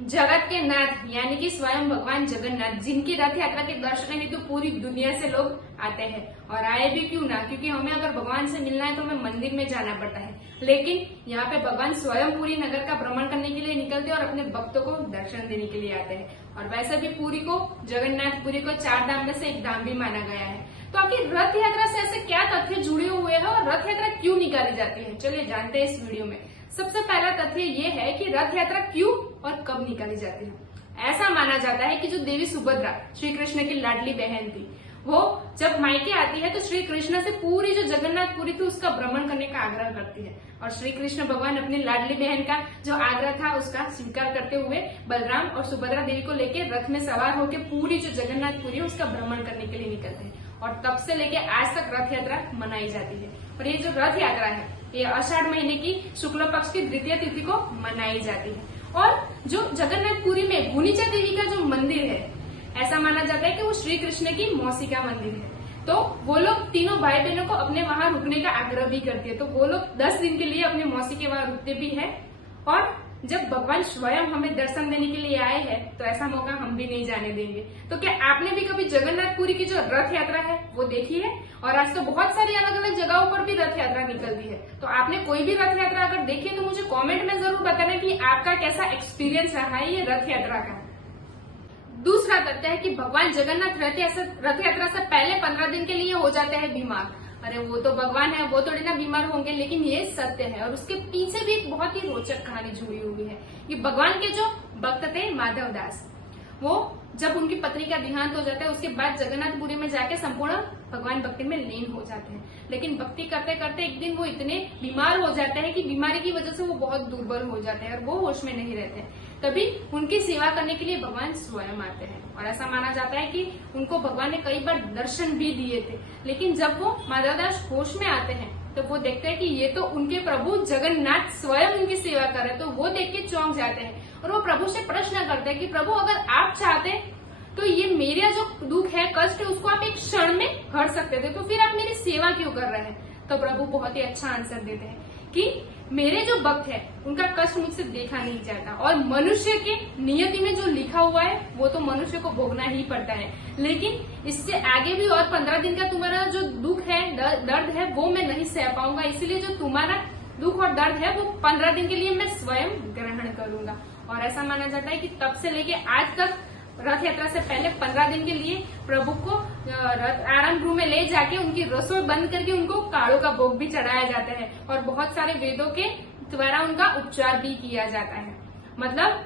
जगत के नाथ यानी कि स्वयं भगवान जगन्नाथ, जिनकी रथ यात्रा के दर्शन हेतु पूरी दुनिया से लोग आते हैं। और आए भी क्यों ना, क्योंकि हमें अगर भगवान से मिलना है तो हमें मंदिर में जाना पड़ता है, लेकिन यहाँ पे भगवान स्वयं पूरी नगर का भ्रमण करने के लिए निकलते हैं और अपने भक्तों को दर्शन देने के लिए आते हैं। और वैसे भी पुरी को, जगन्नाथपुरी को 4 धाम में से एक धाम भी माना गया है। तो आखिर रथ यात्रा से ऐसे क्या तथ्य जुड़े हुए हैं और रथ यात्रा क्यों निकाली जाती है, चलिए जानते हैं इस वीडियो में। सबसे पहला तथ्य ये है कि रथ यात्रा क्यों और कब निकाली जाती है। ऐसा माना जाता है कि जो देवी सुभद्रा श्री कृष्ण की लाडली बहन थी, वो जब मायके आती है तो श्री कृष्ण से पूरी जो जगन्नाथपुरी थी उसका भ्रमण करने का आग्रह करती है। और श्री कृष्ण भगवान अपनी लाडली बहन का जो आग्रह था उसका स्वीकार करते हुए बलराम और सुभद्रा देवी को लेकर रथ में सवार होकर पूरी जो जगन्नाथपुरी है उसका भ्रमण करने के लिए निकलते हैं। और तब से लेके आज तक रथ यात्रा मनाई जाती है। और ये जो रथ यात्रा है ये आषाढ़ महीने की शुक्ल पक्ष की द्वितीय तिथि को मनाई जाती है। और जो जगन्नाथपुरी में गुनीचा देवी का जो मंदिर है, ऐसा माना जाता है कि वो श्री कृष्ण की मौसी का मंदिर है। तो वो लोग तीनों भाई बहनों को अपने वहां रुकने का आग्रह भी करती है। तो वो लोग 10 दिन के लिए अपने मौसी के वहां रुकते भी है। और जब भगवान स्वयं हमें दर्शन देने के लिए आए हैं तो ऐसा मौका हम भी नहीं जाने देंगे। तो क्या आपने भी कभी जगन्नाथपुरी की जो रथ यात्रा है वो देखी है? और आज तो बहुत सारी अलग अलग जगहों पर भी रथ यात्रा निकलती है। तो आपने कोई भी रथ यात्रा अगर देखी है तो मुझे कमेंट में जरूर बताना कि आपका कैसा एक्सपीरियंस रहा है ये रथ यात्रा का। दूसरा तथ्य है कि भगवान जगन्नाथ रथ यात्रा से पहले 15 दिन के लिए हो जाते हैं बीमार। अरे वो तो भगवान है, वो थोड़ी ना बीमार होंगे, लेकिन ये सत्य है। और उसके पीछे भी एक बहुत ही रोचक कहानी जुड़ी हुई है। ये भगवान के जो भक्त थे माधव दास, वो जब उनकी पत्नी का देहांत हो जाता है उसके बाद जगन्नाथपुरी में जाके संपूर्ण भगवान भक्ति में लीन हो जाते हैं। लेकिन भक्ति करते करते एक दिन वो इतने बीमार हो जाते हैं कि बीमारी की वजह से वो बहुत दुर्बल हो जाते हैं और वो होश में नहीं रहते हैं। तभी उनकी सेवा करने के लिए भगवान स्वयं आते हैं। और ऐसा माना जाता है कि उनको भगवान ने कई बार दर्शन भी दिए थे। लेकिन जब वो माधवदास होश में आते हैं तो वो देखते हैं कि ये तो उनके प्रभु जगन्नाथ स्वयं उनकी सेवा कर रहे हैं। तो वो देख के चौंक जाते हैं और वो प्रभु से प्रश्न करते हैं कि प्रभु अगर आप चाहते तो ये मेरा जो दुख है, कष्ट है, उसको आप एक क्षण में हर सकते थे, तो फिर आप मेरी सेवा क्यों कर रहे हैं? तो प्रभु बहुत ही अच्छा आंसर देते हैं कि मेरे जो भक्त है उनका कष्ट मुझसे देखा नहीं जाता और मनुष्य के नियति में जो लिखा हुआ है वो तो मनुष्य को भोगना ही पड़ता है। लेकिन इससे आगे भी और 15 दिन का तुम्हारा जो दुख है, दर्द है, वो मैं नहीं सह पाऊंगा। इसलिए जो तुम्हारा दुख और दर्द है वो 15 दिन के लिए मैं स्वयं ग्रहण करूंगा। और ऐसा माना जाता है कि तब से लेके आज तक रथ यात्रा से पहले 15 दिन के लिए प्रभु को आराम गृह में ले जाके उनकी रसोई बंद करके उनको काढ़ों का भोग भी चढ़ाया जाता है और बहुत सारे वेदों के द्वारा उनका उपचार भी किया जाता है। मतलब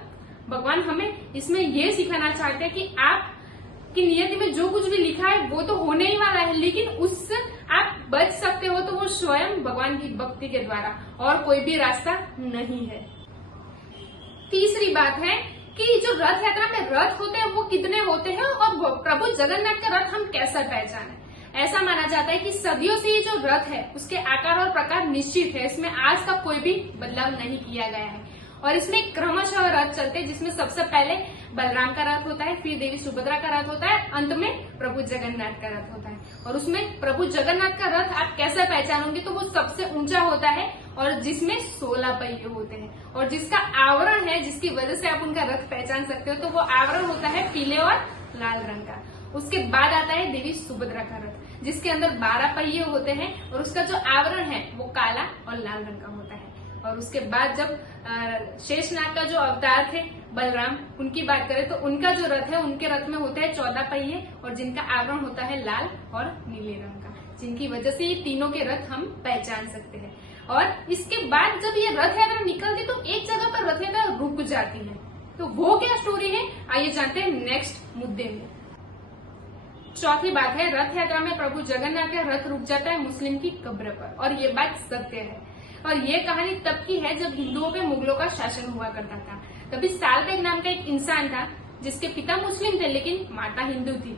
भगवान हमें इसमें ये सिखाना चाहते हैं कि आपकी नियति में जो कुछ भी लिखा है वो तो होने ही वाला है, लेकिन उससे आप बच सकते हो तो वो स्वयं भगवान की भक्ति के द्वारा, और कोई भी रास्ता नहीं है। तीसरी बात है कि जो रथ यात्रा में रथ होते हैं वो कितने होते हैं और प्रभु जगन्नाथ का रथ हम कैसा पहचाने। ऐसा माना जाता है कि सदियों से ये जो रथ है उसके आकार और प्रकार निश्चित है, इसमें आज तक कोई भी बदलाव नहीं किया गया है। और इसमें क्रमशः रथ चलते हैं, जिसमें सबसे पहले बलराम का रथ होता है, फिर देवी सुभद्रा का रथ होता है, अंत में प्रभु जगन्नाथ का रथ होता है। और उसमें प्रभु जगन्नाथ का रथ आप कैसे पहचानोगे, तो वो सबसे ऊंचा होता है और जिसमें 16 पहिए होते हैं और जिसका आवरण है, जिसकी वजह से आप उनका रथ पहचान सकते हो, तो वो आवरण होता है पीले और लाल रंग का। उसके बाद आता है देवी सुभद्रा का रथ, जिसके अंदर 12 पहिए होते हैं और उसका जो आवरण है वो काला और लाल रंग का होता है। और उसके बाद जब शेषनाग का जो अवतार थे बलराम, उनकी बात करें तो उनका जो रथ है, उनके रथ में होते हैं 14 पहिए और जिनका आवरण होता है लाल और नीले रंग का, जिनकी वजह से ये तीनों के रथ हम पहचान सकते हैं। और इसके बाद जब ये रथ यात्रा निकलती तो एक जगह पर रथ यात्रा रुक जाती है। तो वो क्या स्टोरी है, आइए जानते हैं नेक्स्ट मुद्दे में। चौथी बात है, रथ यात्रा में प्रभु जगन्नाथ का रथ रुक जाता है मुस्लिम की कब्र पर, और ये बात सत्य है। और ये कहानी तब की है जब हिंदुओं पे मुगलों का शासन हुआ करता था। तभी सालबेग नाम का एक इंसान था जिसके पिता मुस्लिम थे लेकिन माता हिंदू थी,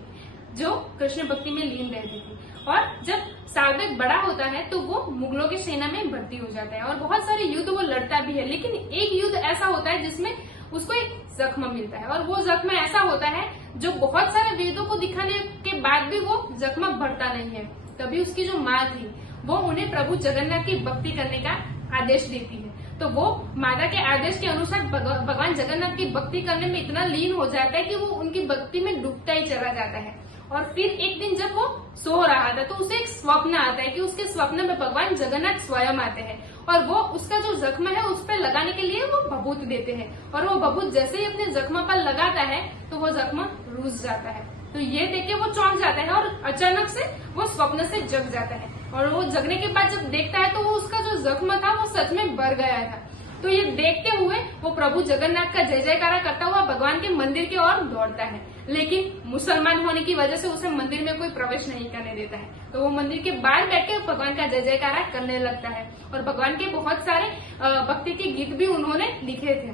जो कृष्ण भक्ति में लीन रहती थी। और जब सालबेग बड़ा होता है तो वो मुगलों की सेना में भर्ती हो जाता है और बहुत सारे युद्ध वो लड़ता भी है। लेकिन एक युद्ध ऐसा होता है जिसमें उसको एक जख्म मिलता है और वो जख्म ऐसा होता है जो बहुत सारे वेदों को दिखाने के बाद भी वो जख्म भरता नहीं है। तभी उसकी जो माँ थी वो उन्हें प्रभु जगन्नाथ की भक्ति करने का आदेश देती है। तो वो माता के आदेश के अनुसार भगवान जगन्नाथ की भक्ति करने में इतना लीन हो जाता है कि वो उनकी भक्ति में डूबता ही चला जाता है। और फिर एक दिन जब वो सो रहा था तो उसे एक स्वप्न आता है कि उसके स्वप्न में भगवान जगन्नाथ स्वयं आते हैं और वो उसका जो जख्म है उस पर लगाने के लिए वो भभूत देते हैं, और वो भभूत जैसे ही अपने जख्म पर लगाता है तो वो जख्म रूस जाता है। तो ये देख के वो चौंक जाता है और अचानक से वो स्वप्न से जग जाता है, और वो जगने के बाद जब देखता है तो वो उसका जो जख्म था वो सच में भर गया था। तो ये देखते हुए वो प्रभु जगन्नाथ का जय जयकारा करता हुआ भगवान के मंदिर की ओर दौड़ता है, लेकिन मुसलमान होने की वजह से उसे मंदिर में कोई प्रवेश नहीं करने देता है। तो वो मंदिर के बाहर बैठ के भगवान का जय जयकारा करने लगता है, और भगवान के बहुत सारे भक्ति के गीत भी उन्होंने लिखे थे,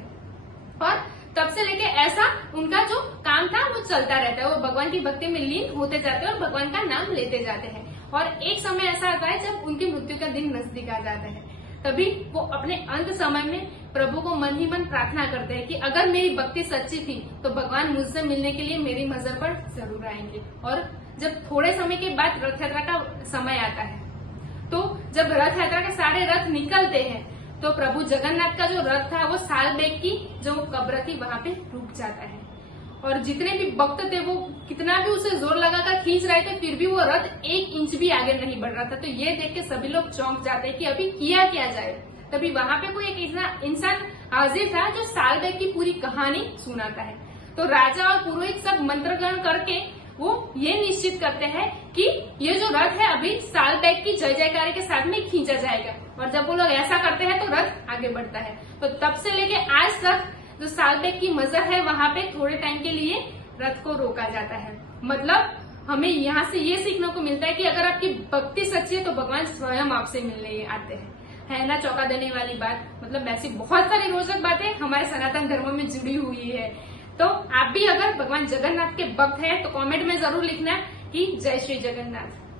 और तब से लेके ऐसा उनका जो काम था वो चलता रहता है। वो भगवान की भक्ति में लीन होते जाते हैं और भगवान का नाम लेते जाते हैं। और एक समय ऐसा आता है जब उनकी मृत्यु का दिन नजदीक आ जाता है, तभी वो अपने अंत समय में प्रभु को मन ही मन प्रार्थना करते हैं कि अगर मेरी भक्ति सच्ची थी तो भगवान मुझसे मिलने के लिए मेरी मजर पर जरूर आएंगे। और जब थोड़े समय के बाद रथ यात्रा का समय आता है, तो जब रथ यात्रा के सारे रथ निकलते हैं तो प्रभु जगन्नाथ का जो रथ था वो सालबेग की जो कब्र थी वहां पे रुक जाता है, और जितने भी भक्त थे वो कितना भी उसे जोर लगाकर खींच रहे थे फिर भी वो रथ 1 इंच भी आगे नहीं बढ़ रहा था। तो ये देख के सभी लोग चौंक जाते हैं कि अभी किया क्या जाए। तभी वहां पे कोई एक इंसान हाजिर था जो सालबेग की पूरी कहानी सुनाता है। तो राजा और पुरोहित सब मंत्रगण करके वो ये निश्चित करते हैं कि ये जो रथ है अभी सालबेग की जय जयकारे के साथ में खींचा जाएगा, और जब वो लोग ऐसा करते हैं तो रथ आगे बढ़ता है। तो तब से लेके आज तक जो सालबेग की मजर है वहां पे थोड़े टाइम के लिए रथ को रोका जाता है। मतलब हमें यहाँ से ये सीखने को मिलता है कि अगर आपकी भक्ति सच्ची है तो भगवान स्वयं आपसे मिलने आते हैं। है ना चौंका देने वाली बात। मतलब ऐसी बहुत सारी रोचक बातें हमारे सनातन धर्म में जुड़ी हुई है। तो आप भी अगर भगवान जगन्नाथ के भक्त हैं तो कमेंट में जरूर लिखना कि जय श्री जगन्नाथ।